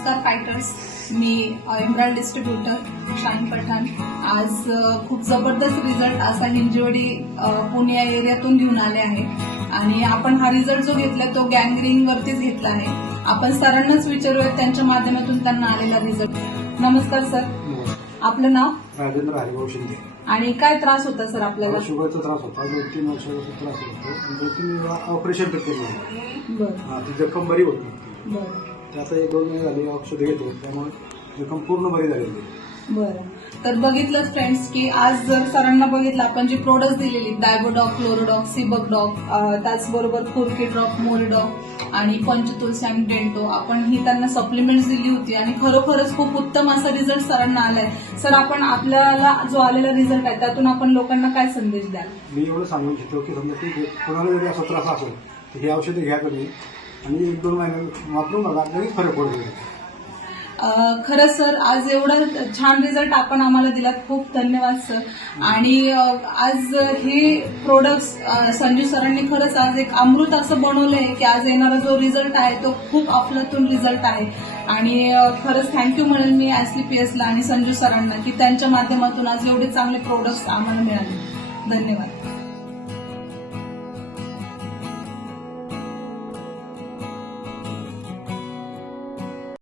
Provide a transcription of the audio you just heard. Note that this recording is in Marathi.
नमस्कार फायटर्स, मी इम्रान डिस्ट्रीब्युटर शाहीन पठाण. आज खूप जबरदस्त रिझल्ट असा हिंजवडी पुणे या एरियातून घेऊन आले आहे आणि आपण हा रिझल्ट जो घेतला तो गँगरिंग वरतीच घेतला आहे. आपण सरांनाच विचारूयात त्यांच्या माध्यमातून त्यांना आलेला रिझल्ट. नमस्कार सर, आपलं नाव? राजेंद्र हरिभाऊ शिंदे. आणि काय त्रास होता सर आपल्याला? शुगरचा त्रास होता, 2-3 वर्षाचा त्रास होतो. 2-3 वेळा ऑपरेशन केलं. बरं ती जखम बरी होत नव्हती. बरं ते आता 1-2 महिने झाले औषध घेतो, त्यामुळे जखम पूर्ण बरी झालेली. बरं, तर बघितलं फ्रेंड्स की आज जर सरांना बघितलं आपण जी प्रोडक्ट दिलेली डायबोडॉक, क्लोरोडॉक, सिबकडॉक, त्याचबरोबर फोर्किड्रॉप, मोरिडॉक आणि पंचतुलसी आणि डेंटो, आपण ही त्यांना सप्लिमेंट्स दिली होती आणि खरोखरच खूप उत्तम असा रिझल्ट सरांना आलाय. सर, आपण आपल्याला जो आलेला रिझल्ट आहे त्यातून आपण लोकांना काय संदेश द्याल? मी एवढं सांगू इच्छितो की समजा की कोणाला जरी असा त्रास असेल तर ही औषधं घ्या कधी आणि 1-2 महिने वापरून बघा, लगेच फरक पडतो. खरंच सर, आज एवढा छान रिझल्ट आपण आम्हाला दिलात, खूप धन्यवाद सर. आणि आज हे प्रोडक्ट्स संजू सरांनी खरंच आज एक अमृत असं बनवलंय की आज येणारा जो रिझल्ट आहे तो खूप अफलातून रिझल्ट आहे. आणि खरंच थँक्यू म्हणेल मी SLPSला आणि संजू सरांना की त्यांच्या माध्यमातून आज एवढे चांगले प्रोडक्ट्स आम्हाला मिळाले. धन्यवाद.